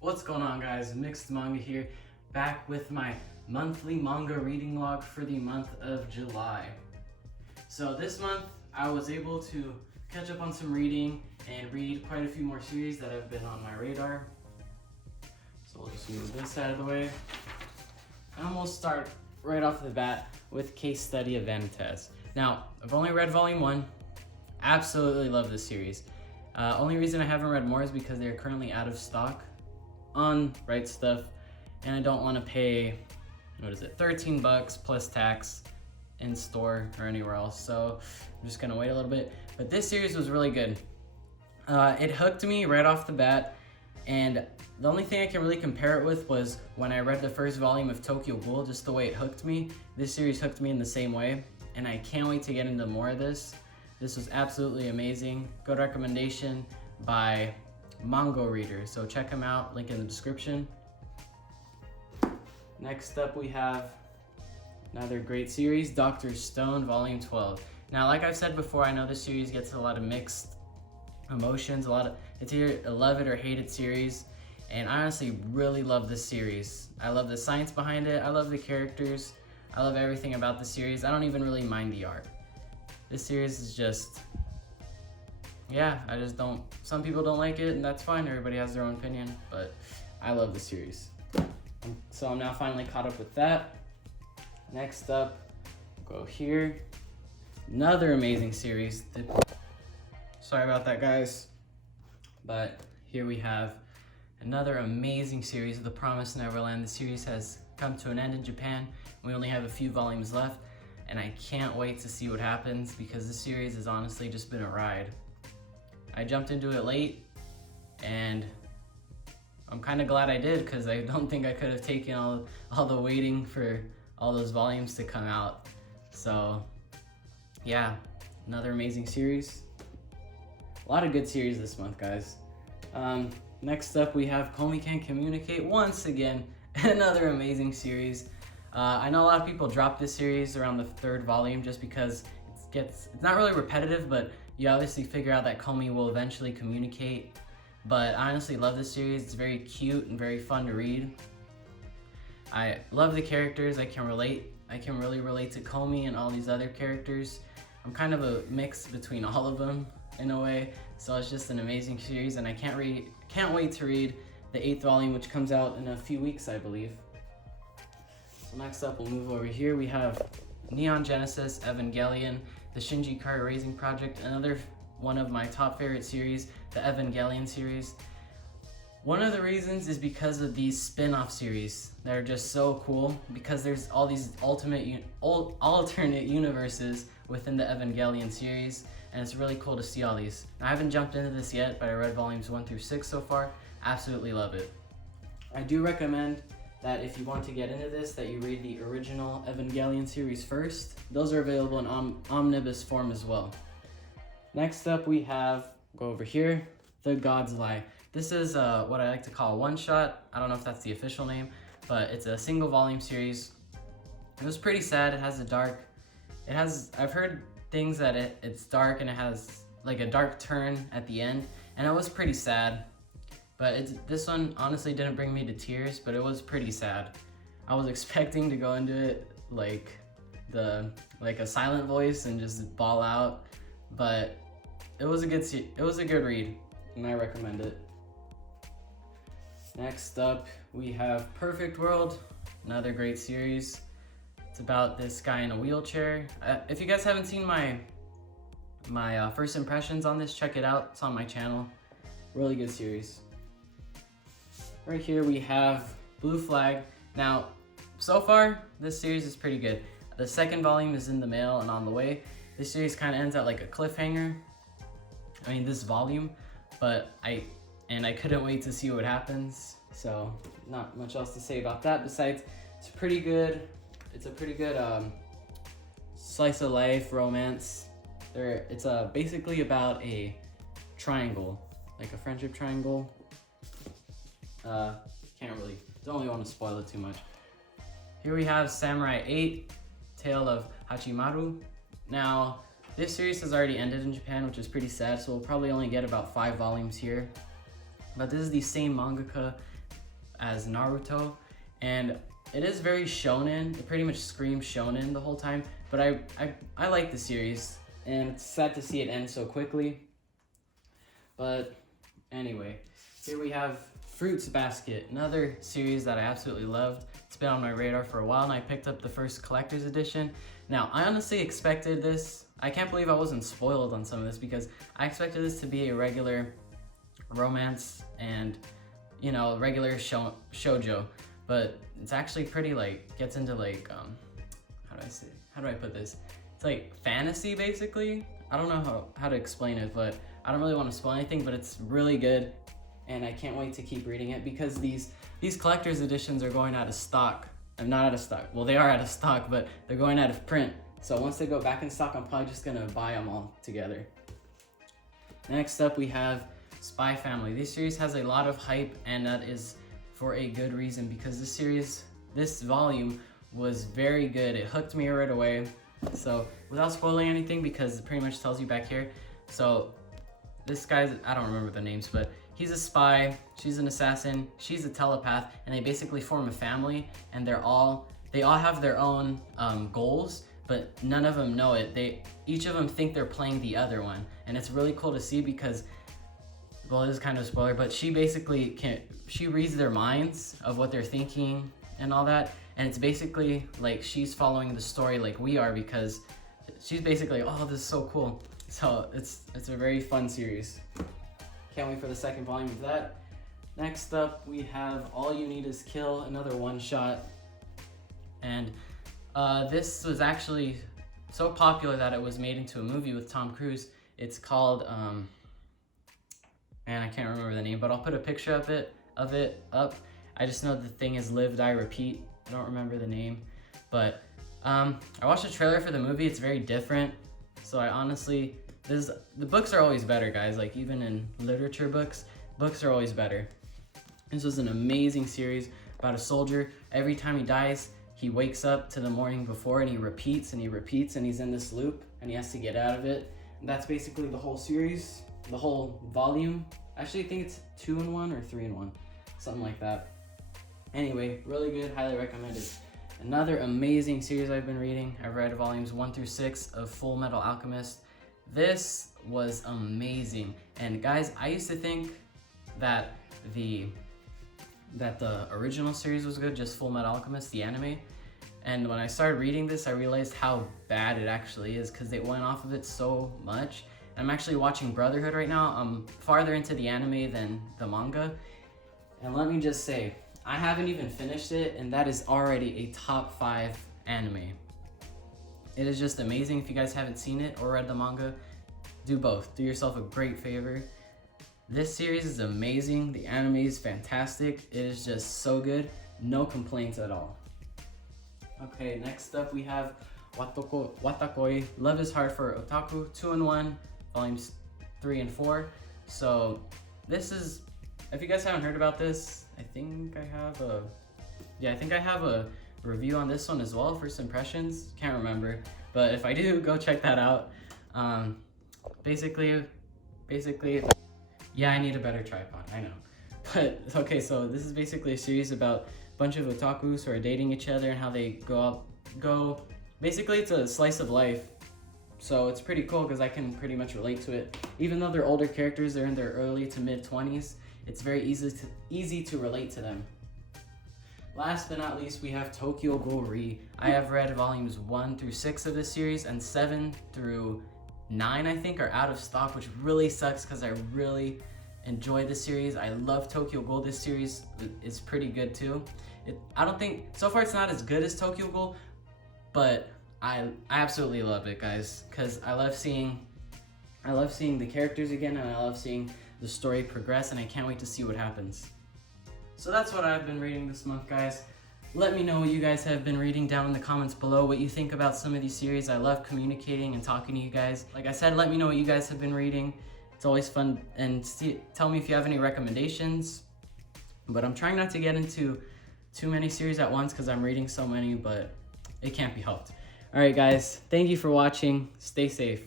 What's going on, guys? Mixed Manga here, back with my monthly manga reading log for the month of July. So this month I was able to catch up on some reading and read quite a few more series that have been on my radar. So we'll just move this out of the way. And we'll start right off the bat with Case Study of Vanitas. Now, I've only read volume 1. Absolutely love this series. Only reason I haven't read more is because they're currently out of stock on Right Stuff, and I don't want to pay, $13 plus tax in store or anywhere else. So I'm just gonna wait a little bit. But this series was really good. It hooked me right off the bat, and the only thing I can really compare it with was when I read the first volume of Tokyo Ghoul. Just the way it hooked me, this series hooked me in the same way, and I can't wait to get into more of this. This was absolutely amazing. Good recommendation by Manga reader, so check him out, link in the description. Next up we have another great series, Dr. Stone Volume 12. Now, like I've said before, I know this series gets a lot of mixed emotions, it's either a love it or hate it series, and I honestly really love this series. I love the science behind it, I love the characters, I love everything about the series. I don't even really mind the art. This series is just, some people don't like it, and that's fine. Everybody has their own opinion, but I love the series. So I'm now finally caught up with that. Next up, go here. Another amazing series. Sorry about that, guys. But here we have another amazing series, The Promised Neverland. The series has come to an end in Japan. We only have a few volumes left, and I can't wait to see what happens because this series has honestly just been a ride. I jumped into it late, and I'm kind of glad I did because I don't think I could have taken all the waiting for all those volumes to come out. So yeah, another amazing series. A lot of good series this month, guys. Next up we have Komi Can Communicate once again, another amazing series. I know a lot of people drop this series around the 3rd volume just because it's not really repetitive, but you obviously figure out that Komi will eventually communicate. But I honestly love this series. It's very cute and very fun to read. I love the characters. I can really relate to Komi and all these other characters. I'm kind of a mix between all of them in a way. So it's just an amazing series, and I can't wait to read the 8th volume, which comes out in a few weeks, I believe. So next up, we'll move over here. We have Neon Genesis Evangelion, the Shinji Kari Raising Project, another one of my top favorite series, the Evangelion series. One of the reasons is because of these spin-off series that are just so cool, because there's all these alternate universes within the Evangelion series, and it's really cool to see all these. Now, I haven't jumped into this yet, but I read volumes 1 through 6 so far. Absolutely love it. I do recommend that if you want to get into this, that you read the original Evangelion series first. Those are available in omnibus form as well. Next up we have, go over here, The God's Lie. This is what I like to call a one-shot. I don't know if that's the official name, but it's a single volume series. It was pretty sad. I've heard things that it's dark and it has like a dark turn at the end, and it was pretty sad. But this one honestly didn't bring me to tears, but it was pretty sad. I was expecting to go into it like a silent voice and just bawl out, but it was a good read, and I recommend it. Next up, we have Perfect World, another great series. It's about this guy in a wheelchair. If you guys haven't seen my first impressions on this, check it out. It's on my channel. Really good series. Right here we have Blue Flag. Now, so far, this series is pretty good. The 2nd volume is in the mail and on the way. This series kind of ends at like a cliffhanger. This volume, but I couldn't wait to see what happens. So not much else to say about that besides it's a pretty good slice of life romance. It's basically about a triangle, like a friendship triangle. Don't really want to spoil it too much. Here we have Samurai 8, Tale of Hachimaru. Now, this series has already ended in Japan, which is pretty sad, so we'll probably only get about 5 volumes here. But this is the same mangaka as Naruto, and it is very shonen. It pretty much screams shonen the whole time, but I like the series, and it's sad to see it end so quickly. But anyway, here we have Fruits Basket, another series that I absolutely loved. It's been on my radar for a while, and I picked up the first collector's edition. Now, I honestly expected this. I can't believe I wasn't spoiled on some of this, because I expected this to be a regular romance and, you know, regular shoujo, but it's actually pretty, like, gets into, like, how do I put this? It's like fantasy, basically. I don't know how to explain it, but I don't really want to spoil anything, but it's really good, and I can't wait to keep reading it, because these collector's editions are going out of stock. I'm not out of stock. Well, they are out of stock, but they're going out of print. So once they go back in stock, I'm probably just gonna buy them all together. Next up, we have Spy Family. This series has a lot of hype, and that is for a good reason, because this volume was very good. It hooked me right away. So without spoiling anything, because it pretty much tells you back here. So this guy's, I don't remember the names, but he's a spy, she's an assassin, she's a telepath, and they basically form a family, and they all have their own goals, but none of them know it. Each of them think they're playing the other one, and it's really cool to see, because, well, this is kind of a spoiler, but she basically she reads their minds of what they're thinking and all that, and it's basically like she's following the story like we are, because she's basically, oh, this is so cool. So it's a very fun series. Can't wait for the second volume of that. Next up, we have All You Need Is Kill, another one-shot. And this was actually so popular that it was made into a movie with Tom Cruise. It's called, and I can't remember the name, but I'll put a picture of it up. I just know the thing is Live, Die, Repeat. I don't remember the name, but I watched the trailer for the movie. It's very different. So I honestly, the books are always better, guys. Like, even in literature books are always better. This was an amazing series about a soldier. Every time he dies, he wakes up to the morning before, and he repeats and he repeats, and he's in this loop, and he has to get out of it. And that's basically the whole series, the whole volume. Actually, I think it's 2-in-1 or 3-in-1, something like that. Anyway, really good, highly recommended. Another amazing series I've been reading. I've read volumes 1 through 6 of Full Metal Alchemist. This was amazing. And guys, I used to think that the original series was good, just Full Metal Alchemist, the anime. And when I started reading this, I realized how bad it actually is, because they went off of it so much. I'm actually watching Brotherhood right now. I'm farther into the anime than the manga. And let me just say, I haven't even finished it, and that is already a top 5 anime. It is just amazing. If you guys haven't seen it or read the manga, do both. Do yourself a great favor. This series is amazing. The anime is fantastic. It is just so good. No complaints at all. Okay, next up we have Watakoi, Love is Hard for Otaku, 2-in-1, volumes 3 and 4. So this is, if you guys haven't heard about this, I think I have a review on this one as well, first impressions. Can't remember, but if I do, go check that out. Basically, yeah, I need a better tripod, I know. But okay, so this is basically a series about a bunch of otakus who are dating each other and how they basically it's a slice of life. So it's pretty cool, because I can pretty much relate to it. Even though they're older characters, they're in their early to mid 20s, it's very easy to relate to them. Last but not least, we have Tokyo Ghoul Re. I have read volumes 1 through 6 of this series, and 7 through 9, I think, are out of stock, which really sucks, because I really enjoy this series. I love Tokyo Ghoul. This series is pretty good too. I don't think, so far it's not as good as Tokyo Ghoul, but I absolutely love it, guys, because I love seeing the characters again, and I love seeing the story progress, and I can't wait to see what happens. So that's what I've been reading this month, guys. Let me know what you guys have been reading down in the comments below, what you think about some of these series. I love communicating and talking to you guys. Like I said, let me know what you guys have been reading. It's always fun, and tell me if you have any recommendations. But I'm trying not to get into too many series at once, because I'm reading so many, but it can't be helped. All right, guys, thank you for watching. Stay safe.